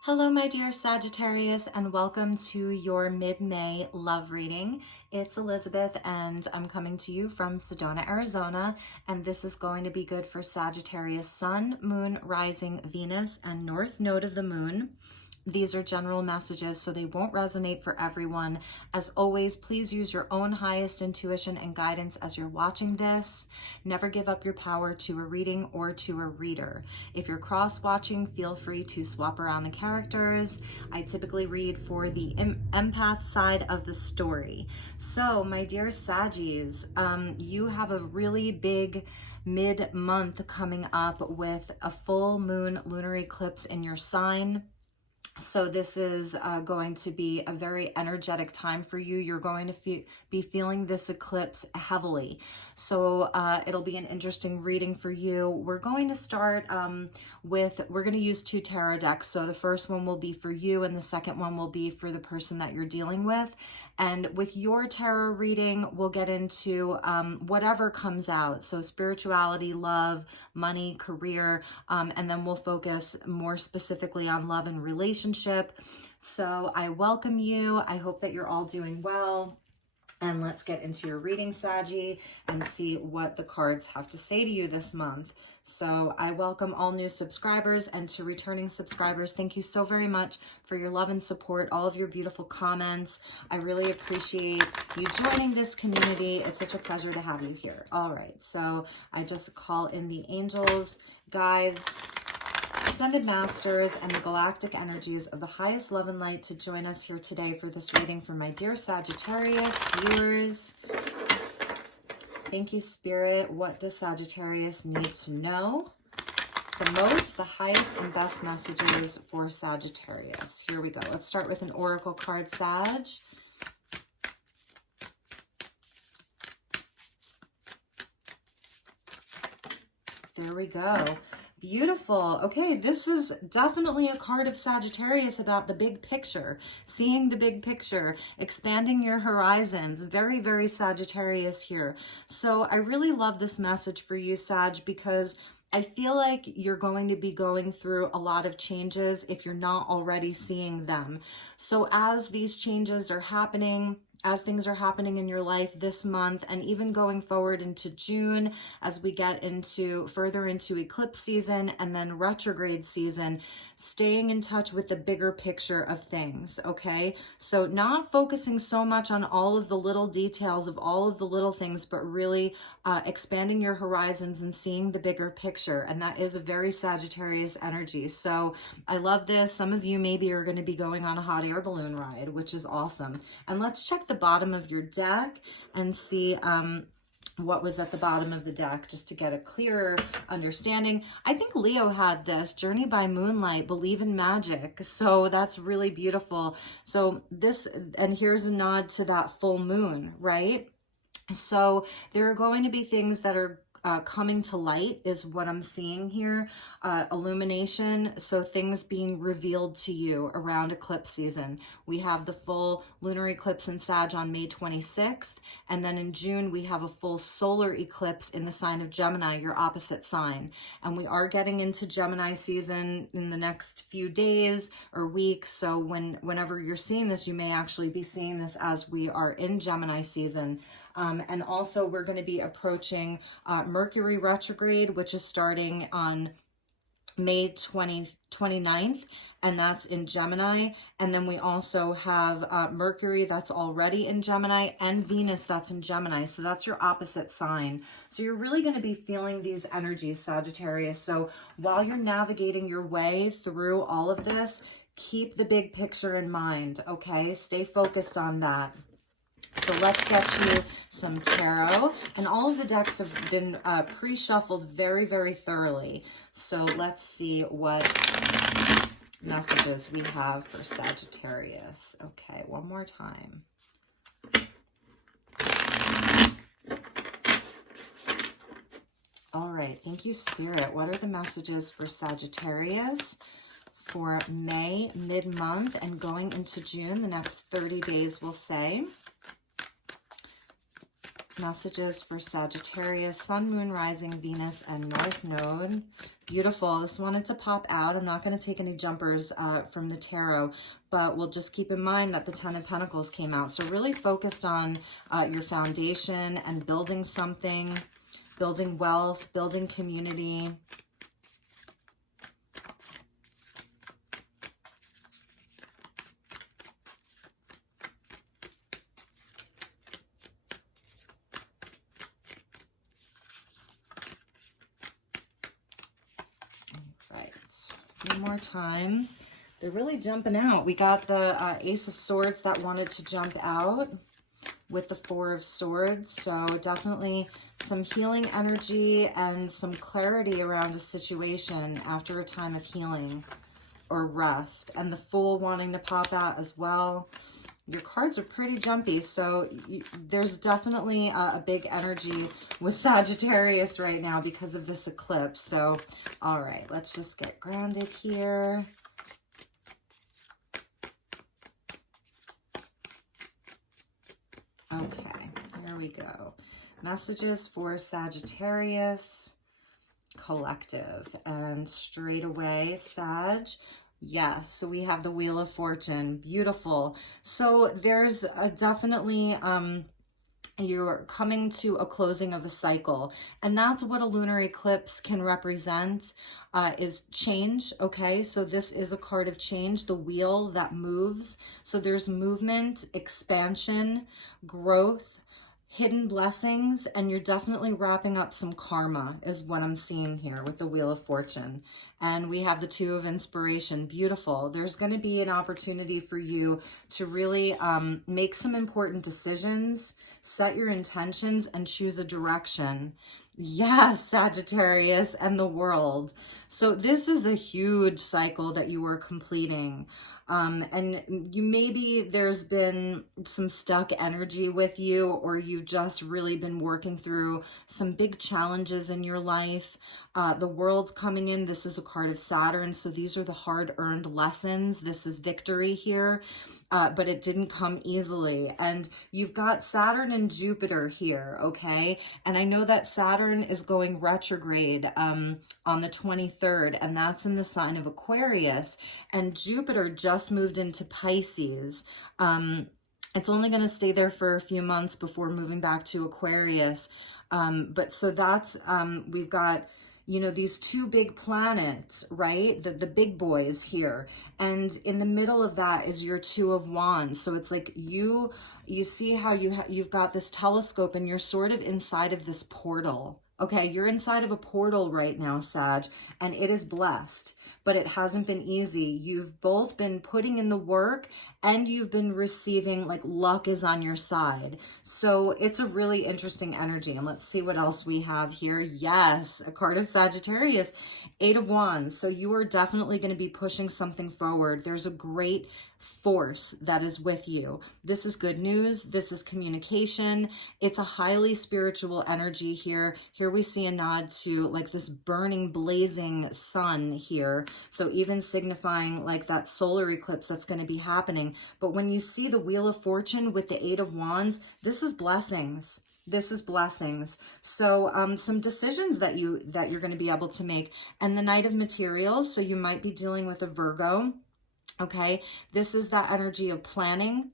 Hello, my dear Sagittarius, and welcome to your mid-May love reading. It's Elizabeth, and I'm coming to you from Sedona, Arizona, and this is going to be good for Sagittarius Sun, Moon, Rising, Venus, and North Node of the Moon. These are general messages, so they won't resonate for everyone. As always, please use your own highest intuition and guidance as you're watching this. Never give up your power to a reading or to a reader. If you're cross-watching, feel free to swap around the characters. I typically read for the empath side of the story. So, my dear Saggies, you have a really big mid-month coming up with a full moon lunar eclipse in your sign. So this is going to be a very energetic time for you. You're going to be feeling this eclipse heavily. So it'll be an interesting reading for you. We're going to start we're going to use two tarot decks. So the first one will be for you and the second one will be for the person that you're dealing with. And with your tarot reading, we'll get into whatever comes out. So spirituality, love, money, career, and then we'll focus more specifically on love and relationship. So I welcome you. I hope that you're all doing well. And let's get into your reading, Saggy, and see what the cards have to say to you this month. So I welcome all new subscribers, and to returning subscribers, thank you so very much for your love and support, all of your beautiful comments. I really appreciate you joining this community. It's such a pleasure to have you here. All right, so I just call in the angels, guides, Ascended Masters, and the galactic energies of the highest love and light to join us here today for this reading for my dear Sagittarius viewers. Thank you, Spirit. What does Sagittarius need to know? The most, the highest, and best messages for Sagittarius. Here we go. Let's start with an oracle card, Sag. There we go. Beautiful. Okay, this is definitely a card of Sagittarius about the big picture, seeing the big picture, expanding your horizons. Very, very Sagittarius here. So I really love this message for you, Sag, because I feel like you're going to be going through a lot of changes if you're not already seeing them. So as these changes are happening, as things are happening in your life this month, and even going forward into June, as we get into further into eclipse season and then retrograde season, staying in touch with the bigger picture of things, okay? So not focusing so much on all of the little details of all of the little things, but really expanding your horizons and seeing the bigger picture. And that is a very Sagittarius energy. So I love this. Some of you maybe are going to be going on a hot air balloon ride, which is awesome. And let's check the bottom of your deck and see what was at the bottom of the deck, just to get a clearer understanding. I think Leo had this, Journey by Moonlight, Believe in Magic. So that's really beautiful. So this, and here's a nod to that full moon, right? So there are going to be things that are coming to light is what I'm seeing here. Illumination, so things being revealed to you around eclipse season. We have the full lunar eclipse in Sag on May 26th, and then in June we have a full solar eclipse in the sign of Gemini, your opposite sign. And we are getting into Gemini season in the next few days or weeks, so whenever you're seeing this, you may actually be seeing this as we are in Gemini season. And also we're going to be approaching Mercury retrograde, which is starting on May 29th, and that's in Gemini. And then we also have Mercury that's already in Gemini, and Venus that's in Gemini. So that's your opposite sign. So you're really going to be feeling these energies, Sagittarius. So while you're navigating your way through all of this, keep the big picture in mind, okay? Stay focused on that. So let's get you some tarot, and all of the decks have been pre-shuffled very, very thoroughly. So let's see what messages we have for Sagittarius. Okay, one more time. All right, thank you, Spirit. What are the messages for Sagittarius for May, mid-month, and going into June, the next 30 days, we'll say? Messages for Sagittarius, Sun, Moon, Rising, Venus, and North Node. Beautiful. This wanted to pop out. I'm not going to take any jumpers from the tarot, but we'll just keep in mind that the Ten of Pentacles came out. So really focused on your foundation and building something, building wealth, building community. Few more times. They're really jumping out. We got the Ace of Swords that wanted to jump out with the Four of Swords. So definitely some healing energy and some clarity around a situation after a time of healing or rest. And the Fool wanting to pop out as well. Your cards are pretty jumpy, so there's definitely a big energy with Sagittarius right now because of this eclipse. So, all right, let's just get grounded here. Okay, here we go. Messages for Sagittarius collective, and straight away, Sag. Yes, so we have the Wheel of Fortune. Beautiful. So there's definitely, you're coming to a closing of a cycle. And that's what a lunar eclipse can represent, is change, okay? So this is a card of change, the wheel that moves. So there's movement, expansion, growth, hidden blessings, and you're definitely wrapping up some karma is what I'm seeing here with the Wheel of Fortune. And we have the Two of Inspiration. Beautiful. There's going to be an opportunity for you to really make some important decisions, set your intentions, and choose a direction. Yes, Sagittarius and the World. So this is a huge cycle that you are completing. And you maybe there's been some stuck energy with you, or you've just really been working through some big challenges in your life. The World's coming in. This is a card of Saturn. So these are the hard-earned lessons. This is victory here. But it didn't come easily. And you've got Saturn and Jupiter here, okay? And I know that Saturn is going retrograde on the 23rd, and that's in the sign of Aquarius. And Jupiter just moved into Pisces. It's only going to stay there for a few months before moving back to Aquarius. But so that's, we've got, you know, these two big planets, right? The big boys here. And in the middle of that is your Two of Wands. So it's like you see how you've got this telescope and you're sort of inside of this portal. Okay, you're inside of a portal right now, Sag, and it is blessed, but it hasn't been easy. You've both been putting in the work and you've been receiving, like, luck is on your side. So it's a really interesting energy. And let's see what else we have here. Yes, a card of Sagittarius, Eight of Wands. So you are definitely going to be pushing something forward. There's a great force that is with you. This is good news. This is communication. It's a highly spiritual energy here. Here we see a nod to like this burning, blazing sun here. So even signifying like that solar eclipse that's going to be happening. But when you see the Wheel of Fortune with the Eight of Wands, this is blessings. This is blessings. So some decisions that you're going to be able to make. And the Knight of Materials. So you might be dealing with a Virgo. Okay, this is that energy of planning.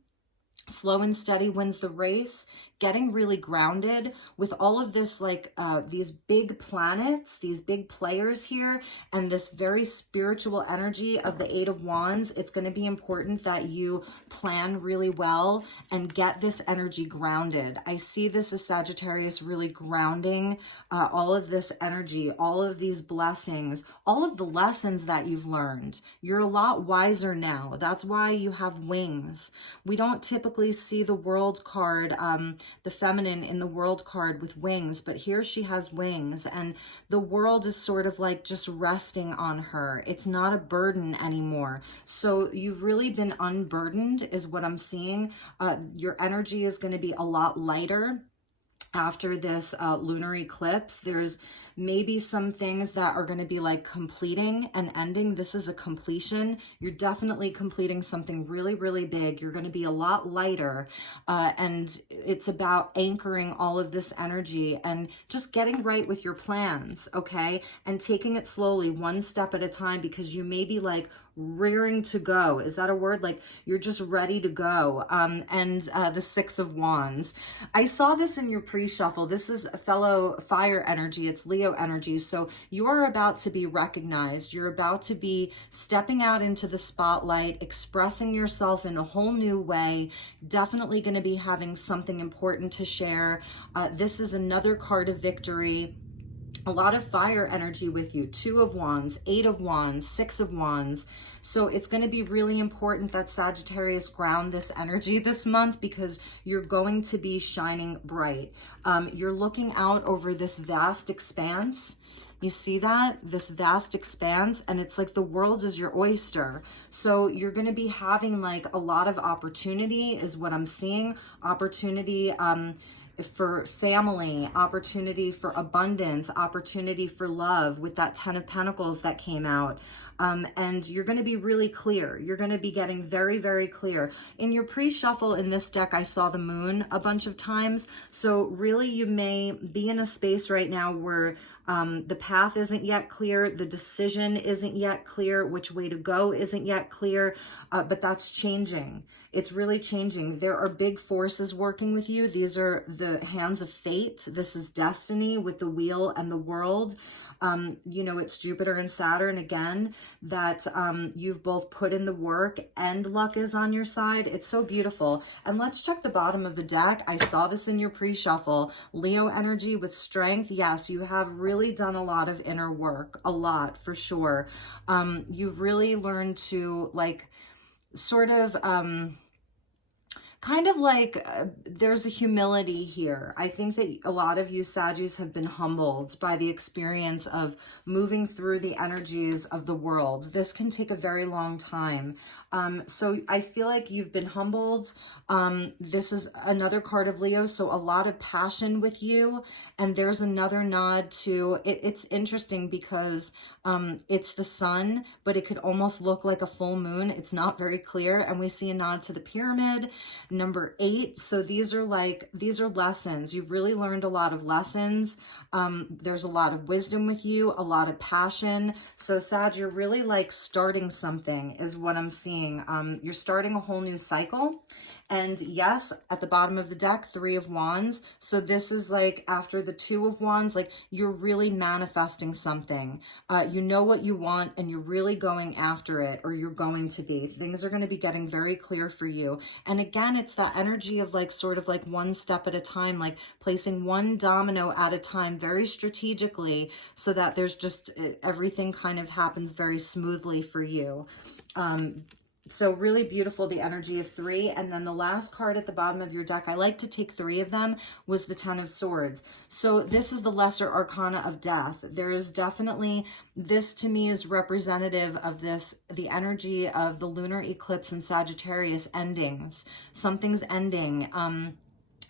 Slow and steady wins the race. Getting really grounded with all of this, like these big planets, these big players here, and this very spiritual energy of the Eight of Wands. It's going to be important that you plan really well and get this energy grounded. I see this as Sagittarius really grounding all of this energy, all of these blessings, all of the lessons that you've learned. You're a lot wiser now. That's why you have wings. We don't typically see the World card, the feminine in the World card with wings, but here she has wings, and the world is sort of like just resting on her. It's not a burden anymore. So you've really been unburdened is what I'm seeing. Your energy is going to be a lot lighter. after this lunar eclipse. There's maybe some things that are going to be like completing and ending. This is a completion. You're definitely completing something really, really big. You're going to be a lot lighter. And it's about anchoring all of this energy and just getting right with your plans, okay? And taking it slowly, one step at a time, because you may be like rearing to go. Is that a word? Like you're just ready to go. And the Six of Wands. I saw this in your pre-shuffle. This is a fellow fire energy. It's Leo energy. So you're about to be recognized. You're about to be stepping out into the spotlight, expressing yourself in a whole new way. Definitely going to be having something important to share. This is another card of victory. A lot of fire energy with you. 2 of Wands, 8 of Wands, 6 of Wands. So it's going to be really important that Sagittarius ground this energy this month, because you're going to be shining bright. You're looking out over this vast expanse. You see that? This vast expanse, and it's like the world is your oyster. So you're going to be having like a lot of opportunity is what I'm seeing. Opportunity, for family, opportunity for abundance, opportunity for love with that 10 of Pentacles that came out. And you're going to be really clear. You're going to be getting very, very clear. In your pre-shuffle in this deck, I saw the moon a bunch of times. So really you may be in a space right now where the path isn't yet clear. The decision isn't yet clear. Which way to go isn't yet clear. But that's changing. It's really changing. There are big forces working with you. These are the hands of fate. This is destiny with the wheel and the world. You know, it's Jupiter and Saturn again, that you've both put in the work and luck is on your side. It's so beautiful. And let's check the bottom of the deck. I saw this in your pre-shuffle. Leo energy with strength. Yes, you have really done a lot of inner work, a lot for sure. You've really learned to like sort of kind of like there's a humility here. I think that a lot of you Saggies have been humbled by the experience of moving through the energies of the world. This can take a very long time. So I feel like you've been humbled. This is another card of Leo, so a lot of passion with you. And there's another nod to, it's interesting because it's the sun, but it could almost look like a full moon. It's not very clear. And we see a nod to the pyramid, number 8. So these are lessons. You've really learned a lot of lessons. There's a lot of wisdom with you, a lot of passion. So Sag, you're really like starting something is what I'm seeing. You're starting a whole new cycle. And yes, at the bottom of the deck, 3 of Wands. So this is like after the 2 of Wands, like you're really manifesting something. You know what you want and you're really going after it, or you're going to be. Things are going to be getting very clear for you. And again, it's that energy of like sort of like one step at a time, like placing one domino at a time very strategically so that there's just everything kind of happens very smoothly for you. So really beautiful, the energy of 3. And then the last card at the bottom of your deck, I like to take 3 of them, was the 10 of Swords. So this is the lesser arcana of death. There is definitely, this to me is representative of this, the energy of the lunar eclipse in Sagittarius endings. Something's ending,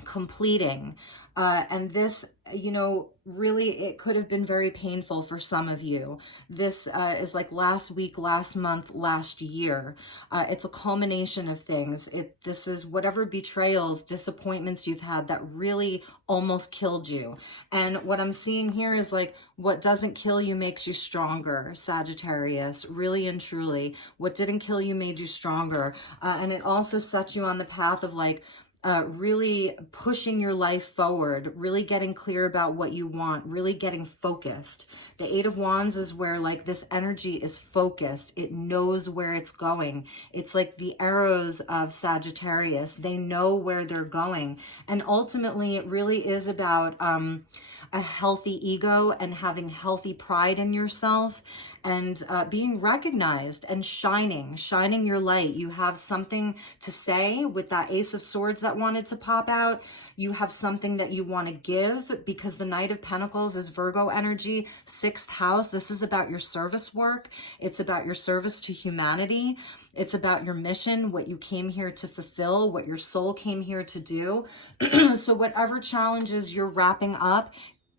completing. And this, you know, really, it could have been very painful for some of you. This is like last week, last month, last year. It's a culmination of things. This is whatever betrayals, disappointments you've had that really almost killed you. And what I'm seeing here is like, what doesn't kill you makes you stronger, Sagittarius, really and truly. What didn't kill you made you stronger. And it also sets you on the path of like, really pushing your life forward, really getting clear about what you want, really getting focused. The 8 of Wands is where like this energy is focused. It knows where it's going. It's like the arrows of Sagittarius. They know where they're going. And ultimately, it really is about a healthy ego and having healthy pride in yourself and being recognized and shining your light. You have something to say with that Ace of Swords that wanted to pop out. You have something that you want to give because the Knight of Pentacles is Virgo energy, 6th house. This is about your service work. It's about your service to humanity. It's about your mission, what you came here to fulfill, what your soul came here to do. So whatever challenges you're wrapping up,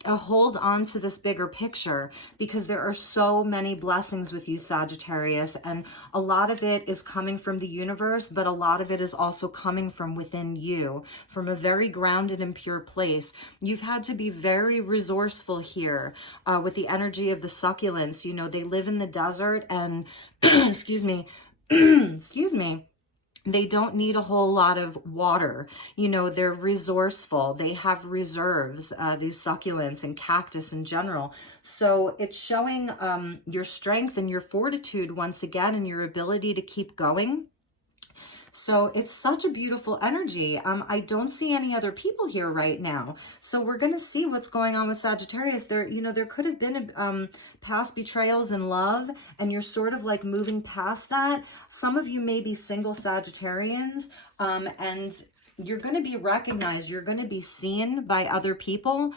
hold on to this bigger picture, because there are so many blessings with you, Sagittarius, and a lot of it is coming from the universe, but a lot of it is also coming from within you, from a very grounded and pure place. You've had to be very resourceful here with the energy of the succulents. You know, they live in the desert and excuse me, excuse me. They don't need a whole lot of water. You know, they're resourceful. They have reserves, these succulents and cactus in general. So it's showing your strength and your fortitude once again, and your ability to keep going. So it's such a beautiful energy. I don't see any other people here right now. So we're going to see what's going on with Sagittarius. There, you know, there could have been past betrayals in love, and you're sort of like moving past that. Some of you may be single Sagittarians, and you're going to be recognized. You're going to be seen by other people.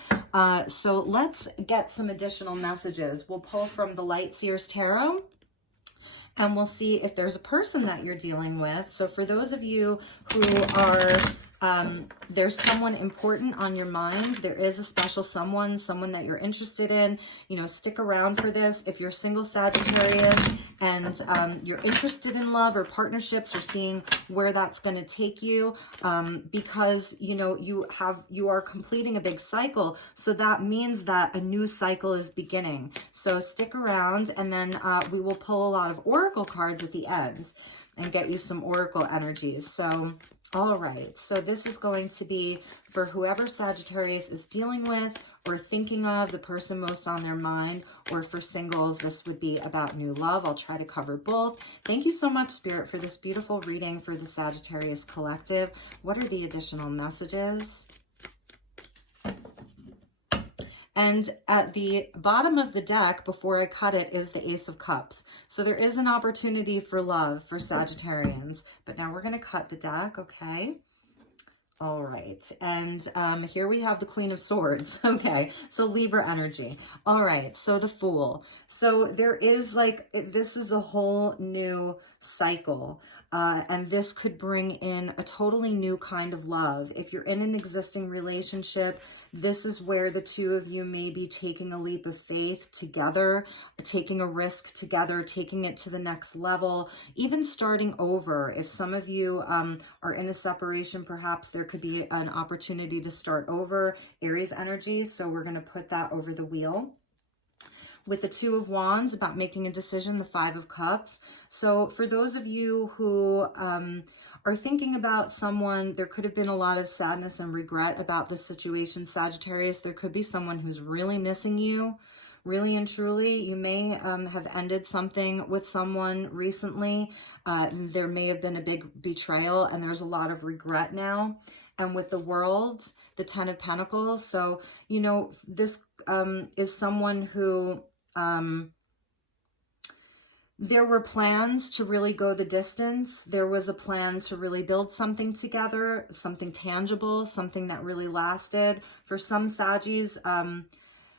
So let's get some additional messages. We'll pull from the Light Seers Tarot, and we'll see if there's a person that you're dealing with. So for those of you who are, there's someone important on your mind. There is a special someone that you're interested in. You know, stick around for this. If you're single Sagittarius and you're interested in love or partnerships, or seeing where that's going to take you, because, you know, you are completing a big cycle. So that means that a new cycle is beginning. So stick around, and then we will pull a lot of oracle cards at the end and get you some oracle energies. So, all right. So this is going to be for whoever Sagittarius is dealing with or thinking of, the person most on their mind, or for singles, this would be about new love. I'll try to cover both. Thank you so much, Spirit, for this beautiful reading for the Sagittarius Collective. What are the additional messages? And at the bottom of the deck, before I cut it, is the Ace of Cups. So there is an opportunity for love for Sagittarians. But now we're going to cut the deck, okay? All right. And here we have the Queen of Swords. Okay, so Libra energy. All right, so the Fool. So there is like, this is a whole new cycle. And this could bring in a totally new kind of love. If you're in an existing relationship, this is where the two of you may be taking a leap of faith together, taking a risk together, taking it to the next level, even starting over. If some of you are in a separation, perhaps there could be an opportunity to start over. Aries energy, so we're going to put that over the wheel. With the Two of Wands, about making a decision, the Five of Cups. So for those of you who are thinking about someone, there could have been a lot of sadness and regret about this situation, Sagittarius. There could be someone who's really missing you, really and truly. You may have ended something with someone recently. There may have been a big betrayal, and there's a lot of regret now. And with the World, the Ten of Pentacles. So, you know, this is someone who... there were plans to really go the distance. There was a plan to really build something together, something tangible, something that really lasted. For some Saggies,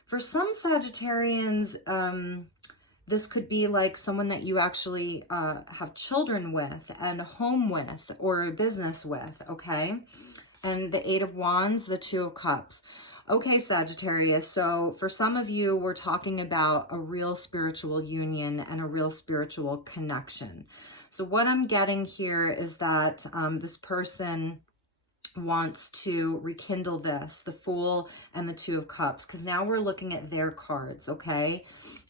for some Sagittarians, this could be like someone that you actually have children with and a home with, or a business with, okay? And the Eight of Wands, the Two of Cups. Okay, Sagittarius, so for some of you, we're talking about a real spiritual union and a real spiritual connection. So what I'm getting here is that this person wants to rekindle this, the Fool and the Two of Cups, because now we're looking at their cards, okay?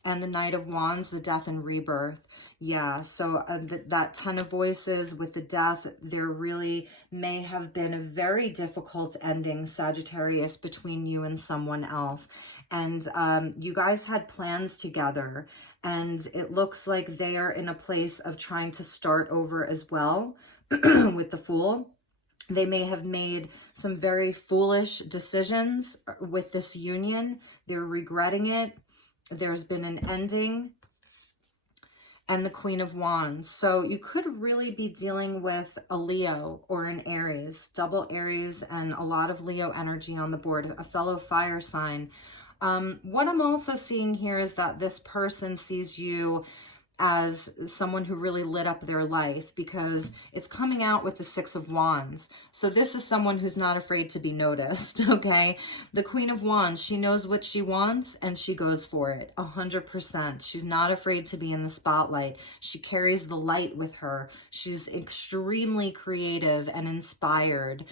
And the Knight of Wands, the Death and Rebirth. Yeah, so that Ten of Voices with the Death, there really may have been a very difficult ending, Sagittarius, between you and someone else. And you guys had plans together, and it looks like they are in a place of trying to start over as well with the Fool. They may have made some very foolish decisions with this union. They're regretting it. There's been an ending. And the Queen of Wands. So you could really be dealing with a Leo or an Aries, double Aries and a lot of Leo energy on the board, a fellow fire sign. What I'm also seeing here is that this person sees you as someone who really lit up their life, because it's coming out with the Six of Wands. So this is someone who's not afraid to be noticed, okay? The Queen of Wands, she knows what she wants and she goes for it 100%. She's not afraid to be in the spotlight. She carries the light with her. She's extremely creative and inspired.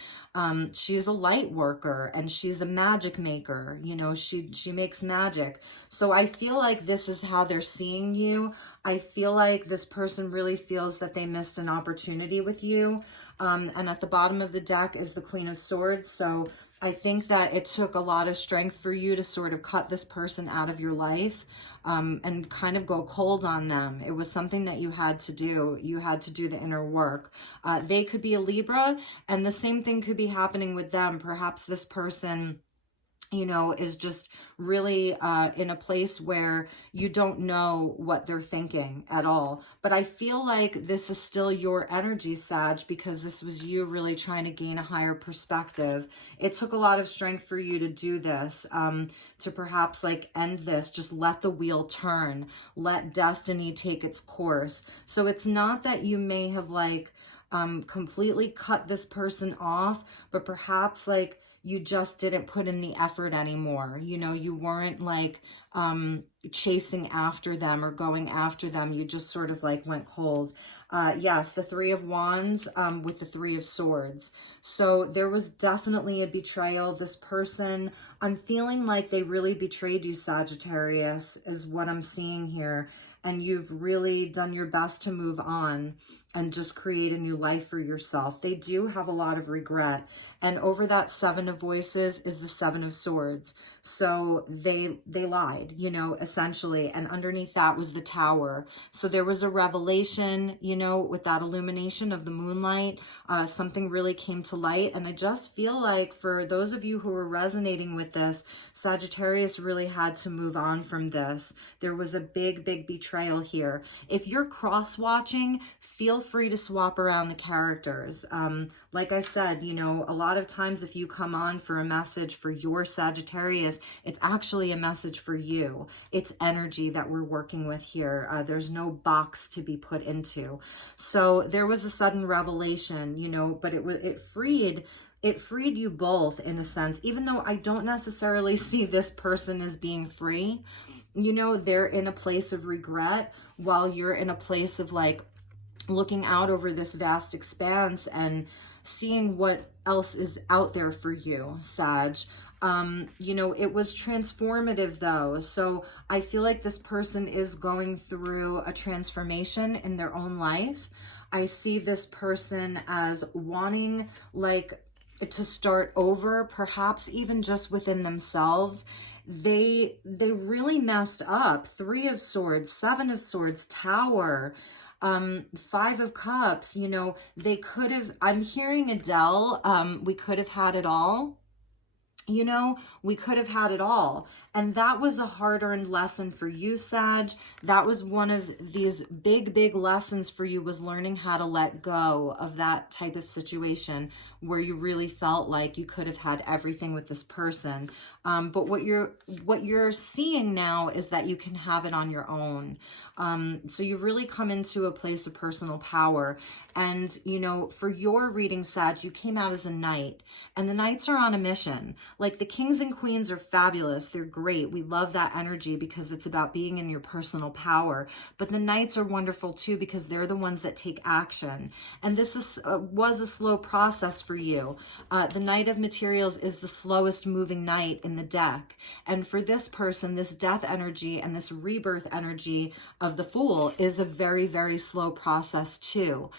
She's a light worker and she's a magic maker. You know, she makes magic. So I feel like this is how they're seeing you. I feel like this person really feels that they missed an opportunity with you. And at the bottom of the deck is the Queen of Swords. So I think that it took a lot of strength for you to sort of cut this person out of your life, and kind of go cold on them. It was something that you had to do. You had to do the inner work. They could be a Libra, and the same thing could be happening with them. Perhaps this person, you know, is just really in a place where you don't know what they're thinking at all. But I feel like this is still your energy, Sag, because this was you really trying to gain a higher perspective. It took a lot of strength for you to do this, to perhaps like end this, just let the wheel turn, let destiny take its course. So it's not that you may have like completely cut this person off, but perhaps like you just didn't put in the effort anymore. You know, you weren't like chasing after them or going after them. You just sort of like went cold. Yes, the Three of Wands with the Three of Swords. So there was definitely a betrayal. This person, I'm feeling like they really betrayed you, Sagittarius, is what I'm seeing here. And you've really done your best to move on and just create a new life for yourself. They do have a lot of regret. And over that Seven of Voices is the Seven of Swords. So they lied, you know, essentially. And underneath that was the Tower. So there was a revelation, you know, with that illumination of the moonlight. Something really came to light. And I just feel like for those of you who are resonating with this, Sagittarius really had to move on from this. There was a big, big betrayal here. If you're cross-watching, feel free to swap around the characters. Like I said, you know, a lot of times if you come on for a message for your Sagittarius, it's actually a message for you. It's energy that we're working with here. There's no box to be put into. So there was a sudden revelation, you know, but it freed you both in a sense, even though I don't necessarily see this person as being free. You know, they're in a place of regret while you're in a place of like looking out over this vast expanse and seeing what else is out there for you, Sag. You know, it was transformative though. So I feel like this person is going through a transformation in their own life. I see this person as wanting like to start over, perhaps even just within themselves. They really messed up. Three of Swords, Seven of Swords, Tower, Five of Cups. You know, they could have, I'm hearing Adele, we could have had it all. You know, we could have had it all. And that was a hard-earned lesson for you, Sag. That was one of these big, big lessons for you, was learning how to let go of that type of situation where you really felt like you could have had everything with this person. But what you're seeing now is that you can have it on your own. So you've really come into a place of personal power. And, you know, for your reading, Sag, you came out as a knight. And the knights are on a mission. Like the kings and queens are fabulous. They're great. We love that energy because it's about being in your personal power. But the knights are wonderful too because they're the ones that take action. And this was a slow process for you. The Knight of Materials is the slowest moving knight in the deck. And for this person, this death energy and this rebirth energy of the Fool is a very, very slow process too.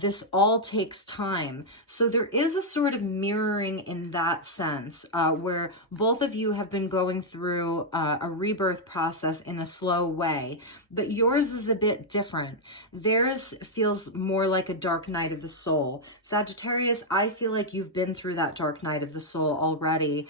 This all takes time. So there is a sort of mirroring in that sense, where both of you have been going through a rebirth process in a slow way, but yours is a bit different. Theirs feels more like a dark night of the soul. Sagittarius, I feel like you've been through that dark night of the soul already.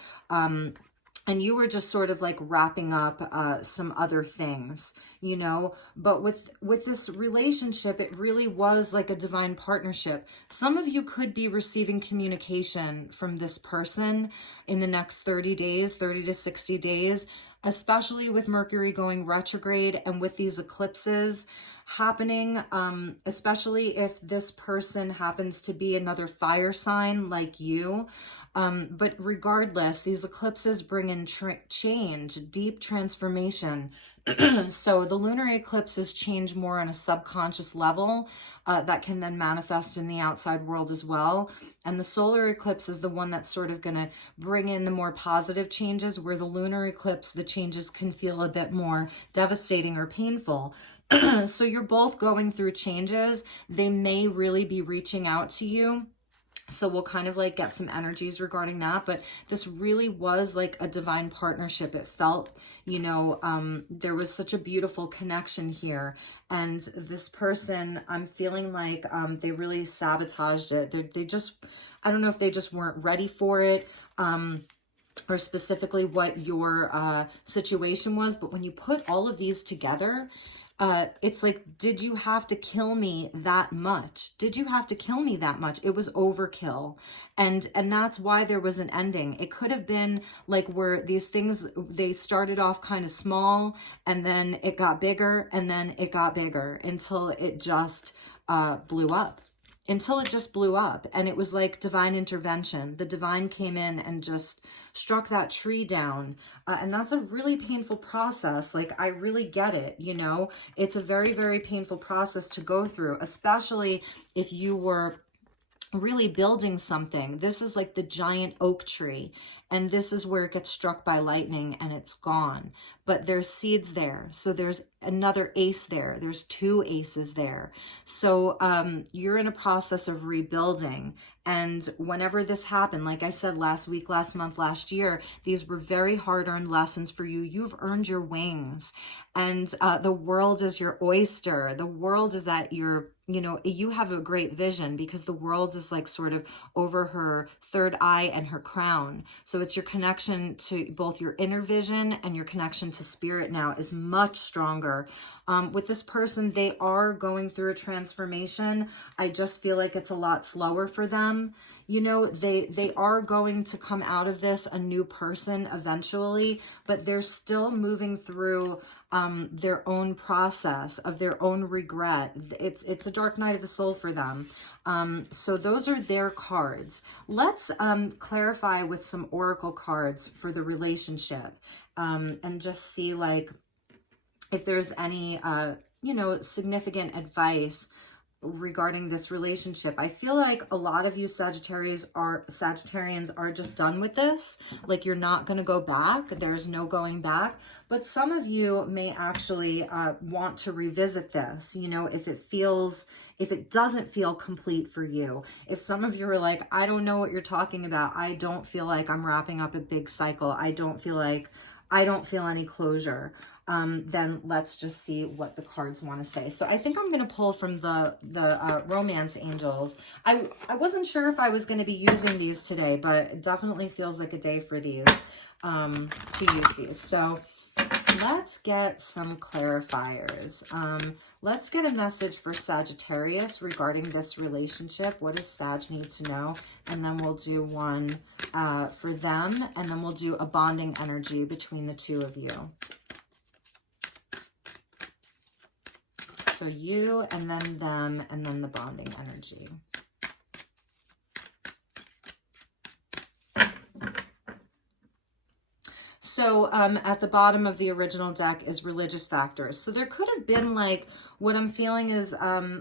And you were just sort of like wrapping up some other things, you know, but with this relationship, it really was like a divine partnership. Some of you could be receiving communication from this person in the next 30 days, 30 to 60 days. especially with Mercury going retrograde and with these eclipses happening, especially if this person happens to be another fire sign like you. But regardless, these eclipses bring in change, deep transformation. So the lunar eclipse is change more on a subconscious level that can then manifest in the outside world as well. And the solar eclipse is the one that's sort of going to bring in the more positive changes, where the lunar eclipse, the changes can feel a bit more devastating or painful. So you're both going through changes. They may really be reaching out to you. So we'll kind of like get some energies regarding that, but this really was like a divine partnership. It felt, you know, there was such a beautiful connection here. And this person, I'm feeling like they really sabotaged it. They just, I don't know if they just weren't ready for it, or specifically what your situation was. But when you put all of these together, it's like, did you have to kill me that much? Did you have to kill me that much? It was overkill. And that's why there was an ending. It could have been like where these things, they started off kind of small, and then it got bigger, and then it got bigger until it just blew up. Until it just blew up. And it was like divine intervention. The divine came in and just struck that tree down. And that's a really painful process. Like, I really get it, you know. It's a very, very painful process to go through, especially if you were really building something. This is like the giant oak tree, and this is where it gets struck by lightning and it's gone. But there's seeds there, so there's another ace there, there's two aces there. So you're in a process of rebuilding. And whenever this happened, like I said, last week, last month, last year, these were very hard-earned lessons for you. You've earned your wings, and the world is your oyster. The world is at your, you know, you have a great vision, because the world is like sort of over her third eye and her crown. So it's your connection to both your inner vision and your connection to spirit now is much stronger. With this person, they are going through a transformation. I just feel like it's a lot slower for them. You know, they are going to come out of this a new person eventually, but they're still moving through their own process of their own regret. It's a dark night of the soul for them. So those are their cards. Let's clarify with some oracle cards for the relationship, and just see like if there's any you know, significant advice regarding this relationship. I feel like a lot of you Sagittarians are just done with this. Like, you're not going to go back. There's no going back. But some of you may actually want to revisit this, you know, if it doesn't feel complete for you. If some of you are like, I don't know what you're talking about. I don't feel like I'm wrapping up a big cycle. I don't feel any closure. Then let's just see what the cards want to say. So I think I'm going to pull from the romance angels. I wasn't sure if I was going to be using these today, but it definitely feels like a day for these, to use these. So let's get some clarifiers. Let's get a message for Sagittarius regarding this relationship. What does Sag need to know? And then we'll do one for them, and then we'll do a bonding energy between the two of you. So you, and then them, and then the bonding energy. So at the bottom of the original deck is religious factors. So there could have been like, what I'm feeling is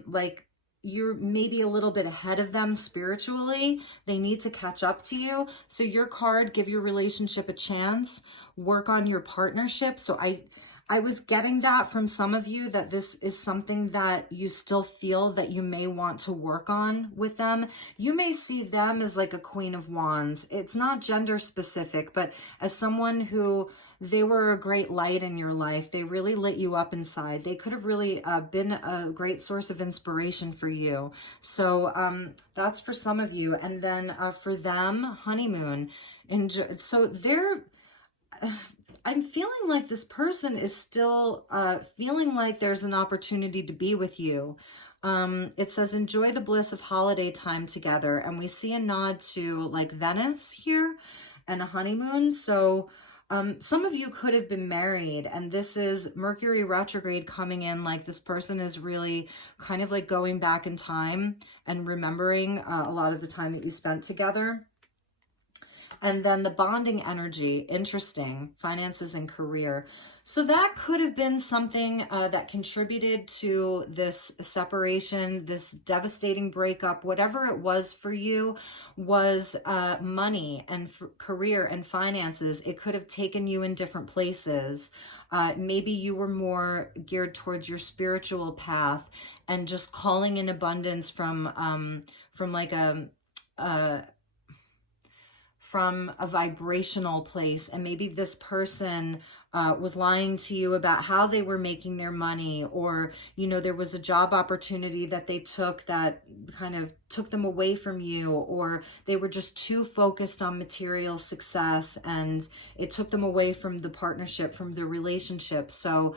like you're maybe a little bit ahead of them spiritually. They need to catch up to you. So your card, give your relationship a chance, work on your partnership. So I was getting that from some of you, that this is something that you still feel that you may want to work on with them. You may see them as like a Queen of Wands. It's not gender specific, but as someone who, they were a great light in your life. They really lit you up inside. They could have really been a great source of inspiration for you. So that's for some of you. And then for them, honeymoon. So they're... I'm feeling like this person is still feeling like there's an opportunity to be with you. It says, enjoy the bliss of holiday time together. And we see a nod to like Venice here and a honeymoon. So Some of you could have been married, and this is Mercury retrograde coming in. Like, this person is really kind of like going back in time and remembering a lot of the time that you spent together. And then the bonding energy, interesting, finances and career. So that could have been something that contributed to this separation, this devastating breakup. Whatever it was for you was money and career and finances. It could have taken you in different places. Maybe you were more geared towards your spiritual path and just calling in abundance from like from a vibrational place. And maybe this person was lying to you about how they were making their money, or, you know, there was a job opportunity that they took that kind of took them away from you, or they were just too focused on material success and it took them away from the partnership, from the relationship. So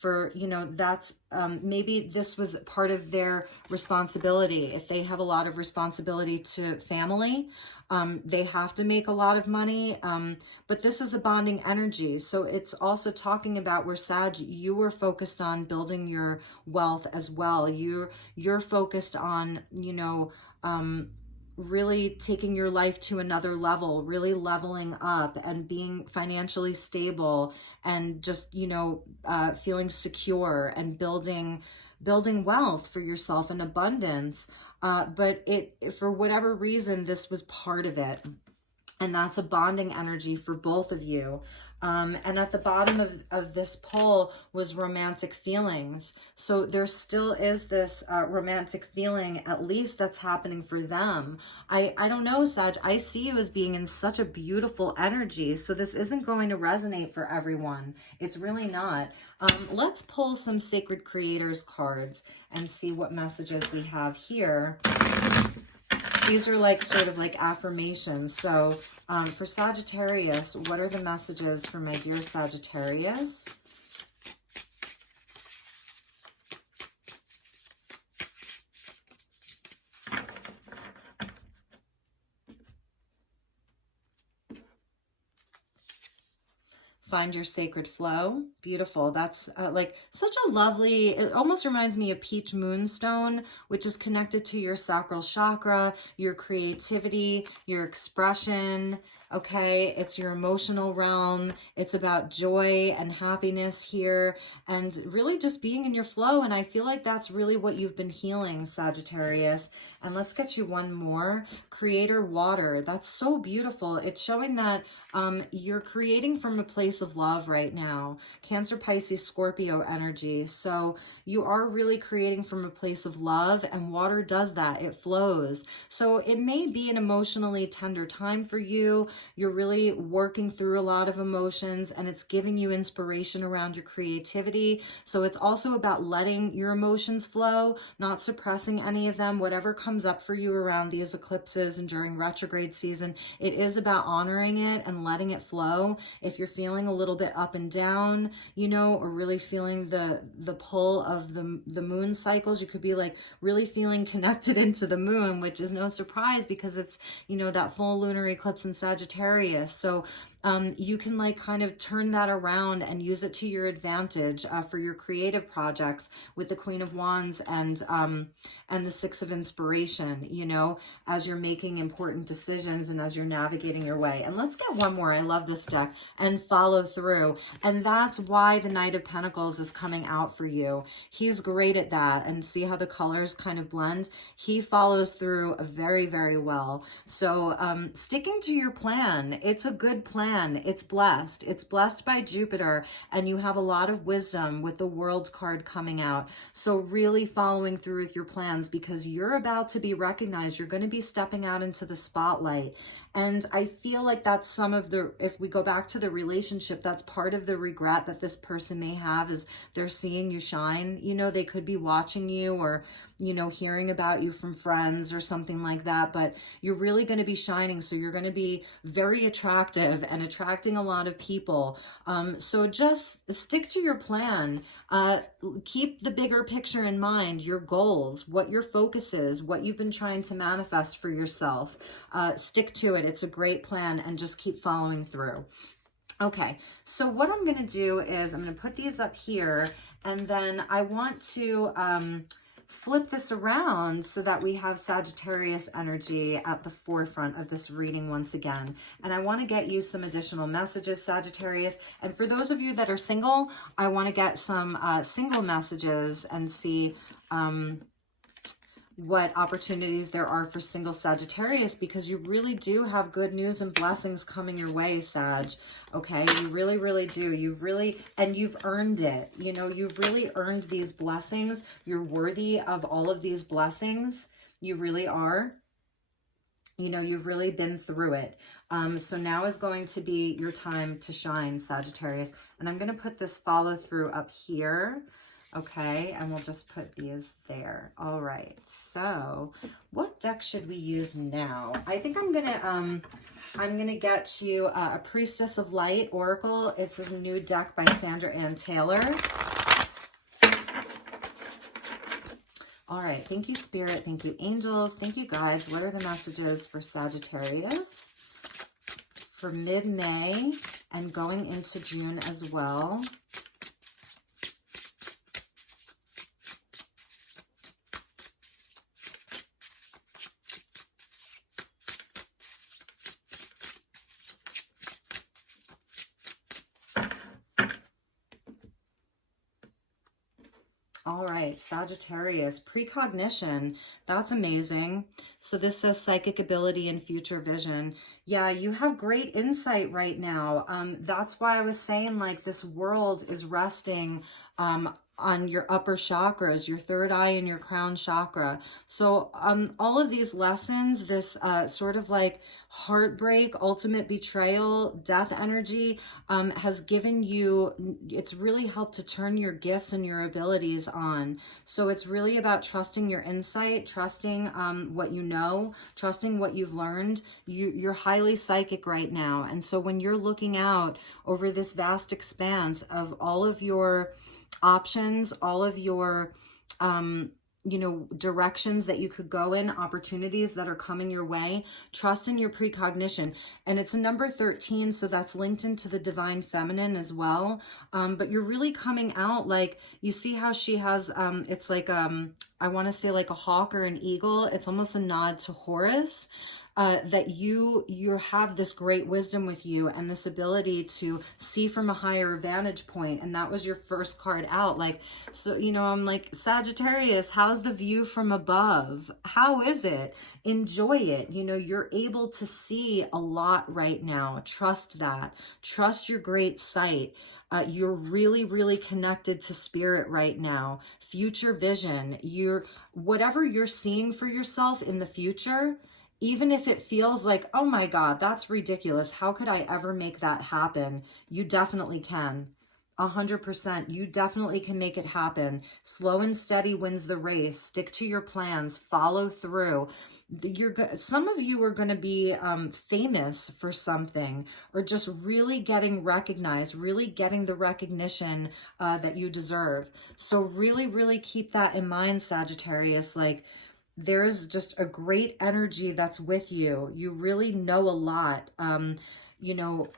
for, you know, that's maybe this was part of their responsibility. If they have a lot of responsibility to family, they have to make a lot of money, but this is a bonding energy. So it's also talking about where, Sag, you were focused on building your wealth as well. You're focused on, you know, really taking your life to another level, really leveling up and being financially stable and just, you know, feeling secure and building wealth for yourself and abundance. But for whatever reason, this was part of it. And that's a bonding energy for both of you. And at the bottom of this poll was romantic feelings. So there still is this romantic feeling, at least, that's happening for them. I don't know, Sag, I see you as being in such a beautiful energy. So this isn't going to resonate for everyone. It's really not. Let's pull some Sacred Creators cards and see what messages we have here. These are like sort of like affirmations. So for Sagittarius, what are the messages for my dear Sagittarius? Find your sacred flow. Beautiful. That's like such a lovely, it almost reminds me of peach moonstone, which is connected to your sacral chakra, your creativity, your expression. Okay, it's your emotional realm. It's about joy and happiness here and really just being in your flow. And I feel like that's really what you've been healing, Sagittarius. And let's get you one more. Creator water. That's so beautiful. It's showing that you're creating from a place of love right now. Cancer, Pisces, Scorpio energy. So you are really creating from a place of love, and water does that. It flows. So it may be an emotionally tender time for you. You're really working through a lot of emotions, and it's giving you inspiration around your creativity. So it's also about letting your emotions flow, not suppressing any of them. Whatever comes up for you around these eclipses and during retrograde season, it is about honoring it and letting it flow. If you're feeling a little bit up and down, you know, or really feeling the pull of the moon cycles, you could be like really feeling connected into the moon, which is no surprise because it's, you know, that full lunar eclipse in Sagittarius. So you can like kind of turn that around and use it to your advantage for your creative projects with the Queen of Wands and the Six of Inspiration, you know, as you're making important decisions and as you're navigating your way. And let's get one more. I love this deck. And follow through. And that's why the Knight of Pentacles is coming out for you. He's great at that. And see how the colors kind of blend? He follows through very, very well. So sticking to your plan, it's a good plan. It's blessed. It's blessed by Jupiter, and you have a lot of wisdom with the World card coming out. So really following through with your plans, because you're about to be recognized. You're going to be stepping out into the spotlight. And I feel like that's some of the, if we go back to the relationship, that's part of the regret that this person may have, is they're seeing you shine. You know, they could be watching you or, you know, hearing about you from friends or something like that, but you're really going to be shining. So you're going to be very attractive and attracting a lot of people. So just stick to your plan. Keep the bigger picture in mind, your goals, what your focus is, what you've been trying to manifest for yourself. Stick to it. It's a great plan, and just keep following through. Okay, so what I'm going to do is I'm going to put these up here, and then I want to flip this around so that we have Sagittarius energy at the forefront of this reading once again. And I want to get you some additional messages, Sagittarius. And for those of you that are single, I want to get some single messages and see what opportunities there are for single Sagittarius, because you really do have good news and blessings coming your way, Sag. Okay, you really, really do. You've earned it. You know, you've really earned these blessings. You're worthy of all of these blessings. You really are. You know, you've really been through it. So now is going to be your time to shine, Sagittarius. And I'm going to put this follow through up here. Okay, and we'll just put these there. All right, so what deck should we use now? I think I'm gonna get you a Priestess of Light Oracle. It's a new deck by Sandra Ann Taylor. All right, thank you, Spirit. Thank you, angels. Thank you, guides. What are the messages for Sagittarius for mid-May and going into June as well? All right, Sagittarius, precognition, that's amazing. So this says psychic ability and future vision. Yeah, you have great insight right now. That's why I was saying, like, this world is resting on your upper chakras, your third eye and your crown chakra. So all of these lessons, this sort of like heartbreak, ultimate betrayal, death energy has given you, it's really helped to turn your gifts and your abilities on. So it's really about trusting your insight, trusting what you know, trusting what you've learned. You're highly psychic right now. And so when you're looking out over this vast expanse of all of your options, all of your you know, directions that you could go in, opportunities that are coming your way, trust in your precognition. And it's a number 13, so that's linked into the divine feminine as well. But you're really coming out, like, you see how she has it's like I want to say like a hawk or an eagle. It's almost a nod to Horus. That you have this great wisdom with you and this ability to see from a higher vantage point. And that was your first card out. Like, so, you know, I'm like, Sagittarius, how's the view from above? How is it? Enjoy it. You know, you're able to see a lot right now. Trust that. Trust your great sight. You're really, really connected to spirit right now. Future vision. Whatever you're seeing for yourself in the future, even if it feels like, oh my God, that's ridiculous. How could I ever make that happen? You definitely can. 100%. You definitely can make it happen. Slow and steady wins the race. Stick to your plans. Follow through. Some of you are going to be famous for something, or just really getting recognized, really getting the recognition that you deserve. So really, really keep that in mind, Sagittarius. Like, there's just a great energy that's with you. You really know a lot, you know,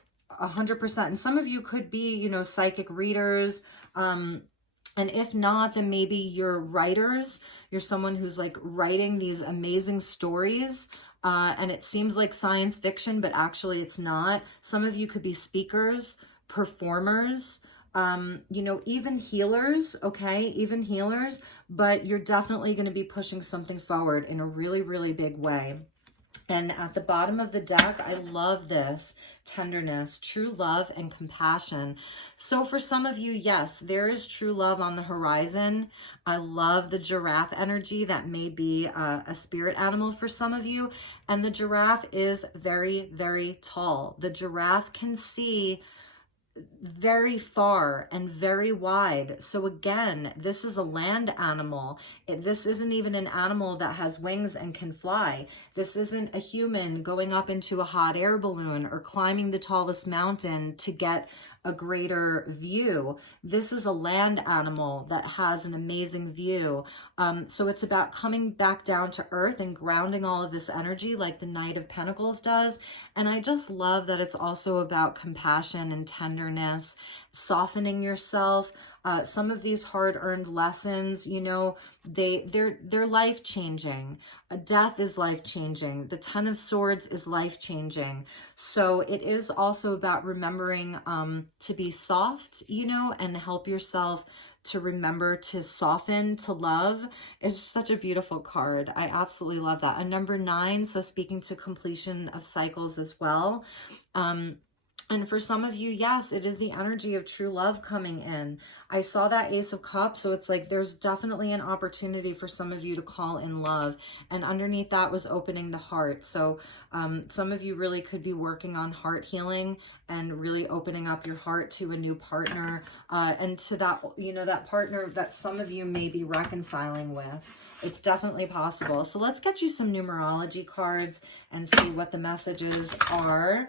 100%. And some of you could be, you know, psychic readers. And if not, then maybe you're writers. You're someone who's like writing these amazing stories. And it seems like science fiction, but actually it's not. Some of you could be speakers, performers, you know, even healers, okay, even healers, but you're definitely going to be pushing something forward in a really, really big way. And at the bottom of the deck, I love this: tenderness, true love, and compassion. So for some of you, yes, there is true love on the horizon. I love the giraffe energy. That may be a spirit animal for some of you. And the giraffe is very, very tall. The giraffe can see very far and very wide. So again, this is a land animal. This isn't even an animal that has wings and can fly. This isn't a human going up into a hot air balloon or climbing the tallest mountain to get a greater view. This is a land animal that has an amazing view. So it's about coming back down to earth and grounding all of this energy like the Knight of Pentacles does. And I just love that it's also about compassion and tenderness, softening yourself. Some of these hard-earned lessons, you know, they're life-changing. Death is life-changing. The Ten of Swords is life-changing. So it is also about remembering to be soft, you know, and help yourself to remember to soften, to love. It's such a beautiful card. I absolutely love that. A number 9, so speaking to completion of cycles as well. And for some of you, yes, it is the energy of true love coming in. I saw that Ace of Cups, so it's like there's definitely an opportunity for some of you to call in love. And underneath that was opening the heart. So some of you really could be working on heart healing and really opening up your heart to a new partner and to that, you know, that partner that some of you may be reconciling with. It's definitely possible. So let's get you some numerology cards and see what the messages are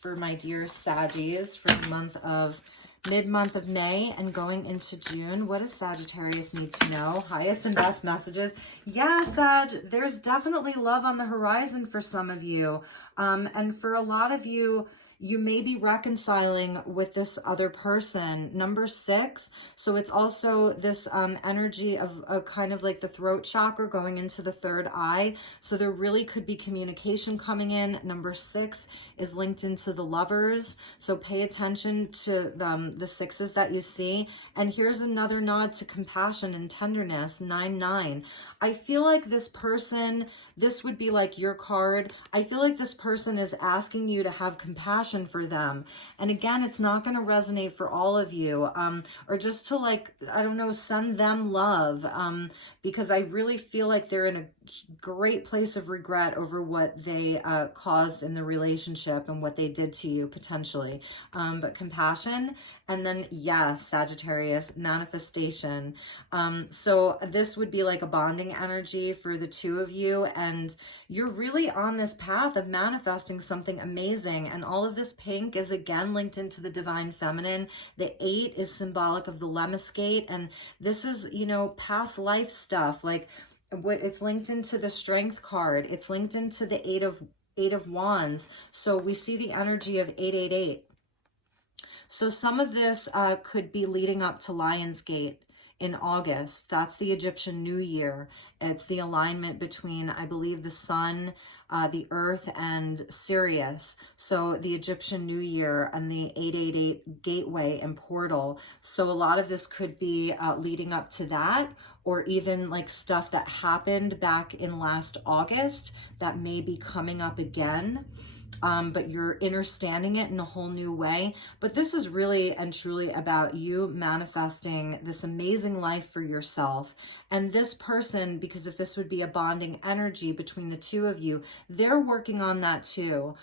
for my dear Saggies for the month of mid-month of May and going into June. What does Sagittarius need to know? Highest and best messages. Yeah, Sag, there's definitely love on the horizon for some of you. And for a lot of you, you may be reconciling with this other person. Number 6, so it's also this energy of kind of like the throat chakra going into the third eye. So there really could be communication coming in. Number 6 is linked into the Lovers. So pay attention to the 6s that you see. And here's another nod to compassion and tenderness, 9-9. I feel like this person, this would be like your card. I feel like this person is asking you to have compassion for them. And again, it's not going to resonate for all of you, or just to like, I don't know, send them love, because I really feel like they're in a great place of regret over what they caused in the relationship and what they did to you potentially. But compassion, and then yeah, Sagittarius, manifestation. So this would be like a bonding energy for the two of you, and you're really on this path of manifesting something amazing. And all of this pink is again linked into the divine feminine. The 8 is symbolic of the lemniscate, and this is, you know, past life stuff. Like it's linked into the strength card. It's linked into the 8 of wands. So we see the energy of 888. So some of this could be leading up to Lionsgate in August. That's the Egyptian New Year. It's the alignment between, I believe, the sun, the earth, and Sirius. So the Egyptian New Year and the 888 gateway and portal. So a lot of this could be leading up to that, or even like stuff that happened back in last August that may be coming up again. But you're understanding it in a whole new way. But this is really and truly about you manifesting this amazing life for yourself. And this person, because if this would be a bonding energy between the two of you, they're working on that too.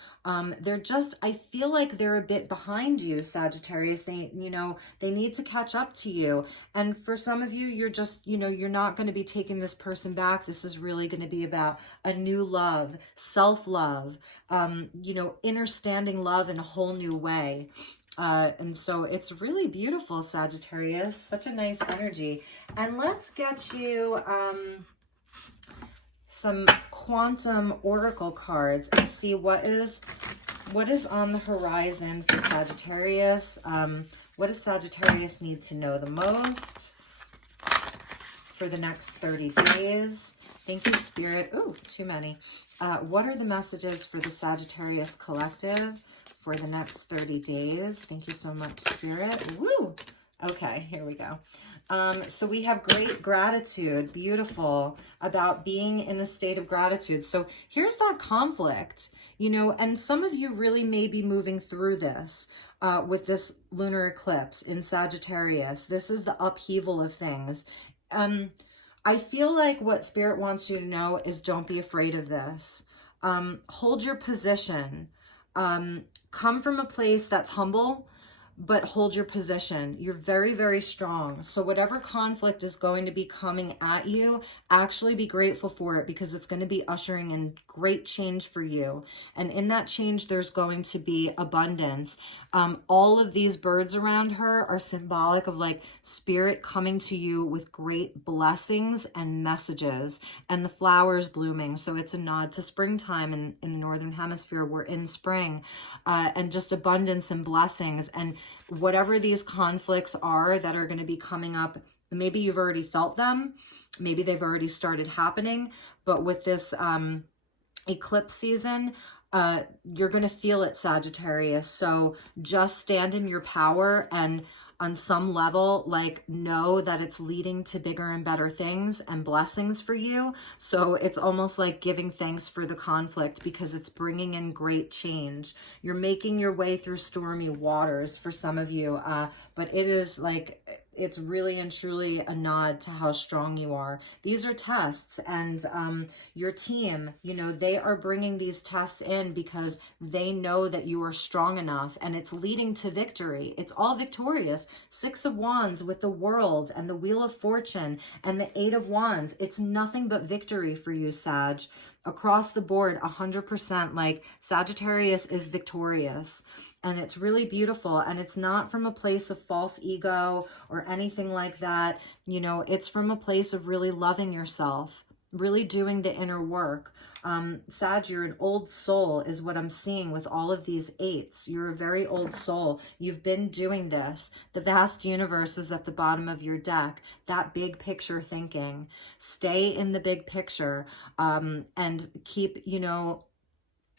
They're just, I feel like they're a bit behind you, Sagittarius. They, you know, they need to catch up to you. And for some of you, you're just, you know, you're not going to be taking this person back. This is really going to be about a new love, self-love, you know, understanding love in a whole new way. And so it's really beautiful, Sagittarius. Such a nice energy. And let's get you some quantum oracle cards and see what is on the horizon for Sagittarius. What does Sagittarius need to know the most for the next 30 days? Thank you, Spirit. Ooh, too many. What are the messages for the Sagittarius Collective for the next 30 days? Thank you so much, Spirit. Woo! Okay, here we go. So we have great gratitude, beautiful, about being in a state of gratitude. So here's that conflict, you know, and some of you really may be moving through this with this lunar eclipse in Sagittarius. This is the upheaval of things. I feel like what Spirit wants you to know is don't be afraid of this. Hold your position. Come from a place that's humble, but hold your position. You're very, very strong. So whatever conflict is going to be coming at you, actually be grateful for it, because it's going to be ushering in great change for you. And in that change, there's going to be abundance. All of these birds around her are symbolic of like spirit coming to you with great blessings and messages, and the flowers blooming. So it's a nod to springtime in the Northern Hemisphere. We're in spring, and just abundance and blessings. And whatever these conflicts are that are going to be coming up, maybe you've already felt them, maybe they've already started happening, but with this eclipse season, you're going to feel it, Sagittarius. So just stand in your power and on some level, like, know that it's leading to bigger and better things and blessings for you. So it's almost like giving thanks for the conflict, because it's bringing in great change. You're making your way through stormy waters for some of you, but it is like, it's really and truly a nod to how strong you are. These are tests, and your team, you know, they are bringing these tests in because they know that you are strong enough, and it's leading to victory. It's all victorious. 6 of Wands with the World and the Wheel of Fortune and the 8 of Wands. It's nothing but victory for you, Sag. Across the board, 100%. Like, Sagittarius is victorious. And it's really beautiful. And it's not from a place of false ego or anything like that. You know, it's from a place of really loving yourself, really doing the inner work. Sag, you're an old soul is what I'm seeing with all of these 8s. You're a very old soul. You've been doing this. The vast universe is at the bottom of your deck. That big picture thinking. Stay in the big picture, and keep, you know,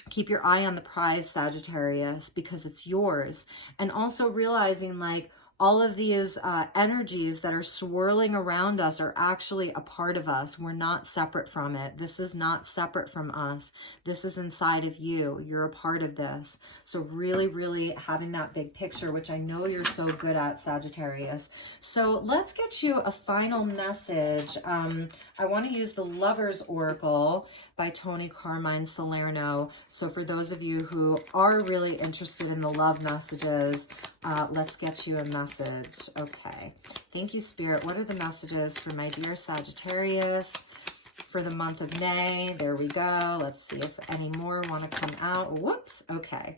keep your eye on the prize, Sagittarius, because it's yours. And also realizing, like, all of these energies that are swirling around us are actually a part of us. We're not separate from it. This is not separate from us. This is inside of you. You're a part of this. So really, really having that big picture, which I know you're so good at, Sagittarius. So let's get you a final message. I want to use the Lover's Oracle by Tony Carmine Salerno. So for those of you who are really interested in the love messages, let's get you a message. Okay. Thank you, Spirit. What are the messages for my dear Sagittarius for the month of May? There we go. Let's see if any more want to come out. Whoops. Okay.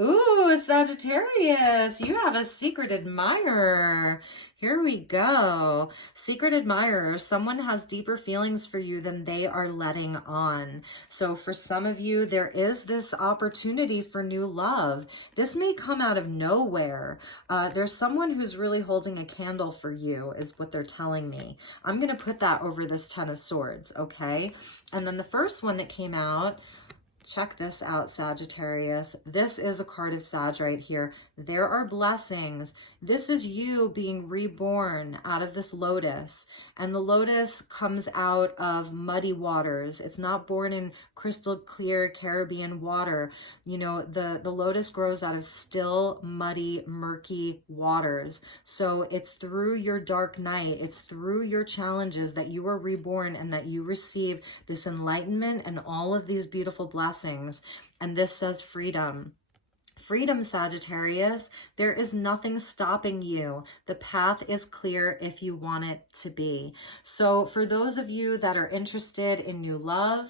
Ooh, Sagittarius, you have a secret admirer. Here we go. Secret admirer. Someone has deeper feelings for you than they are letting on. So for some of you, there is this opportunity for new love. This may come out of nowhere. There's someone who's really holding a candle for you, is what they're telling me. I'm going to put that over this 10 of Swords, okay? And then the first one that came out, check this out, Sagittarius. This is a card of Sag right here. There are blessings. This is you being reborn out of this lotus. And the lotus comes out of muddy waters. It's not born in crystal clear Caribbean water. You know, the lotus grows out of still, muddy, murky waters. So it's through your dark night, it's through your challenges that you are reborn, and that you receive this enlightenment and all of these beautiful blessings. And this says freedom. Freedom, Sagittarius. There is nothing stopping you. The path is clear if you want it to be. So for those of you that are interested in new love,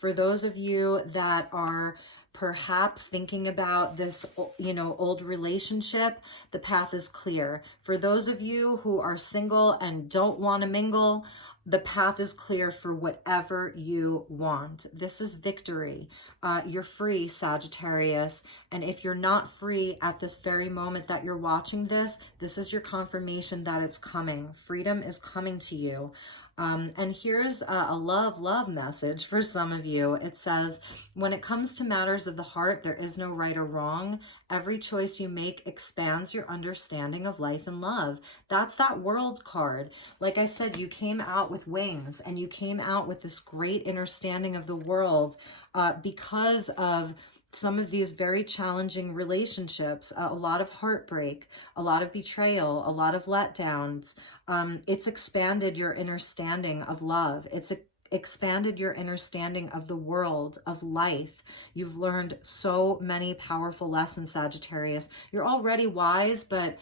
for those of you that are perhaps thinking about this, you know, old relationship, the path is clear. For those of you who are single and don't want to mingle, the path is clear for whatever you want. This is victory. You're free, Sagittarius. And if you're not free at this very moment that you're watching this, this is your confirmation that it's coming. Freedom is coming to you. And here's a love message for some of you. It says, when it comes to matters of the heart, there is no right or wrong. Every choice you make expands your understanding of life and love. That's that World card. Like I said, you came out with wings, and you came out with this great understanding of the world because of some of these very challenging relationships, a lot of heartbreak, a lot of betrayal, a lot of letdowns. It's expanded your understanding of love. It's expanded your understanding of the world, of life. You've learned so many powerful lessons, Sagittarius. You're already wise, but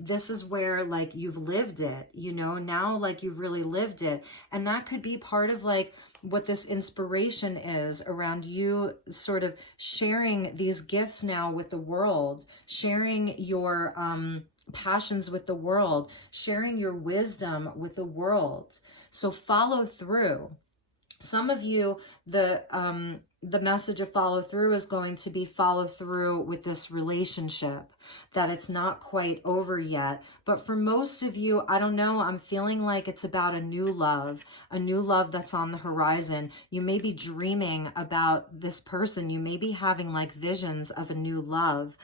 this is where like you've lived it, you know, now like you've really lived it. And that could be part of like what this inspiration is around you sort of sharing these gifts now with the world, sharing your passions with the world, sharing your wisdom with the world. So follow through. Some of you, the message of follow through is going to be follow through with this relationship, that it's not quite over yet. But for most of you, I don't know, I'm feeling like it's about a new love that's on the horizon. You may be dreaming about this person. You may be having like visions of a new love.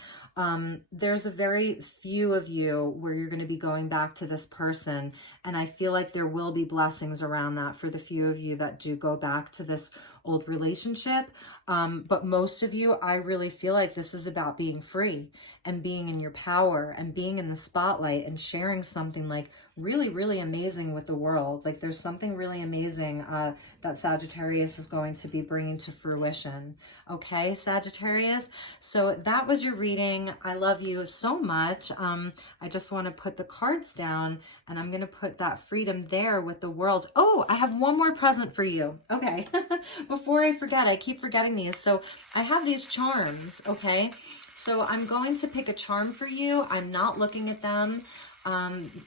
There's a very few of you where you're going to be going back to this person. And I feel like there will be blessings around that for the few of you that do go back to this old relationship. But most of you, I really feel like this is about being free and being in your power and being in the spotlight and sharing something like really, really amazing with the world. Like there's something really amazing that Sagittarius is going to be bringing to fruition. Okay, Sagittarius? So that was your reading. I love you so much. I just want to put the cards down and I'm going to put that freedom there with the world. Oh, I have one more present for you. Okay, before I forget, I keep forgetting these. So I have these charms, okay? So I'm going to pick a charm for you. I'm not looking at them.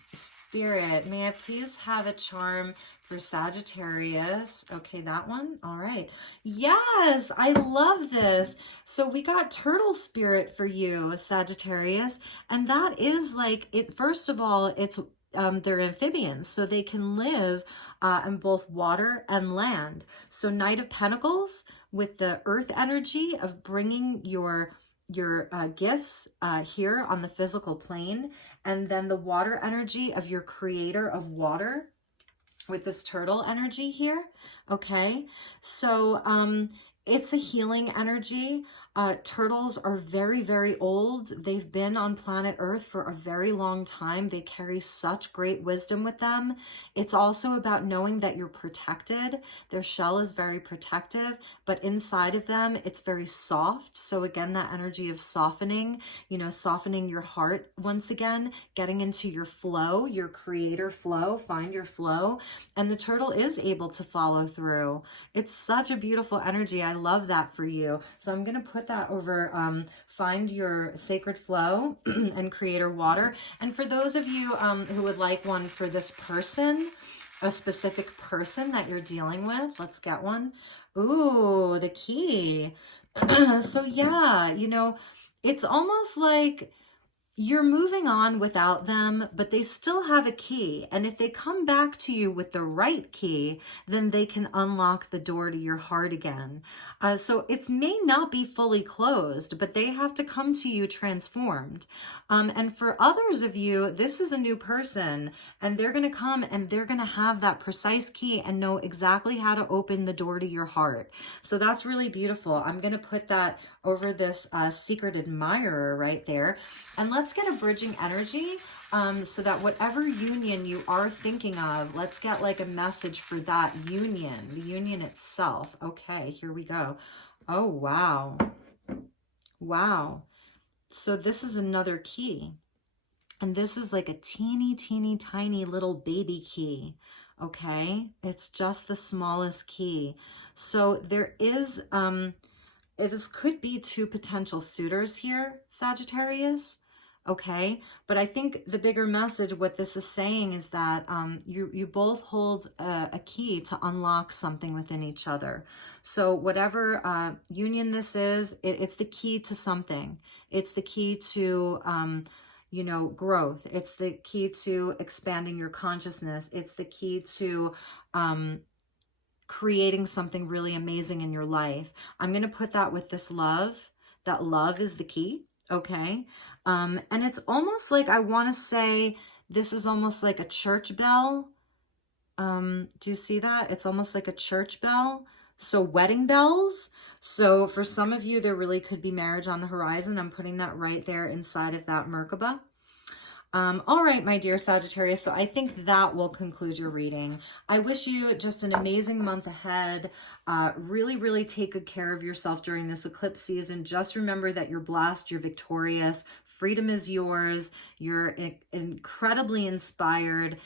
Spirit, may I please have a charm for Sagittarius? Okay, that one. All right. Yes, I love this. So we got turtle spirit for you, Sagittarius. And that is like, it. First of all, it's they're amphibians, so they can live in both water and land. So Knight of Pentacles with the earth energy of bringing your gifts here on the physical plane, and then the water energy of your creator of water with this turtle energy here. Okay, so it's a healing energy. Turtles are very, very old. They've been on planet Earth for a very long time. They carry such great wisdom with them. It's also about knowing that you're protected. Their shell is very protective, but inside of them, it's very soft. So again, that energy of softening, you know, softening your heart once again, getting into your flow, your creator flow, find your flow. And the turtle is able to follow through. It's such a beautiful energy. I love that for you. So I'm going to put that over find your sacred flow and creator water. And for those of you who would like one for this person, a specific person that you're dealing with, let's get one. Ooh, the key. So yeah, you know, it's almost like you're moving on without them, but they still have a key. And if they come back to you with the right key, then they can unlock the door to your heart again. So it may not be fully closed, but they have to come to you transformed. And for others of you, this is a new person, and they're going to come and they're going to have that precise key and know exactly how to open the door to your heart. So that's really beautiful. I'm going to put that over this secret admirer right there. And let's get a bridging energy so that whatever union you are thinking of, let's get like a message for that union, the union itself. Okay, here we go. Oh, wow. Wow. So this is another key. And this is like a teeny, teeny, tiny little baby key. Okay, it's just the smallest key. So there is, this could be two potential suitors here, Sagittarius. Okay, but I think the bigger message, what this is saying is that you both hold a key to unlock something within each other. So whatever union this is, it's the key to something. It's the key to, you know, growth. It's the key to expanding your consciousness. It's the key to creating something really amazing in your life. I'm going to put that with this love. That love is the key. Okay. And it's almost like, I want to say, this is almost like a church bell. Do you see that? It's almost like a church bell. So wedding bells. So for some of you, there really could be marriage on the horizon. I'm putting that right there inside of that Merkaba. All right, my dear Sagittarius, so I think that will conclude your reading. I wish you just an amazing month ahead. Really, really take good care of yourself during this eclipse season. Just remember that you're blessed, you're victorious, freedom is yours, you're incredibly inspired.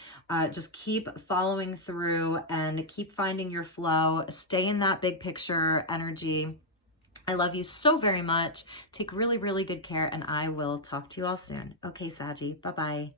Just keep following through and keep finding your flow. Stay in that big picture energy. I love you so very much. Take really, really good care, and I will talk to you all soon. Okay, Saggy. Bye-bye.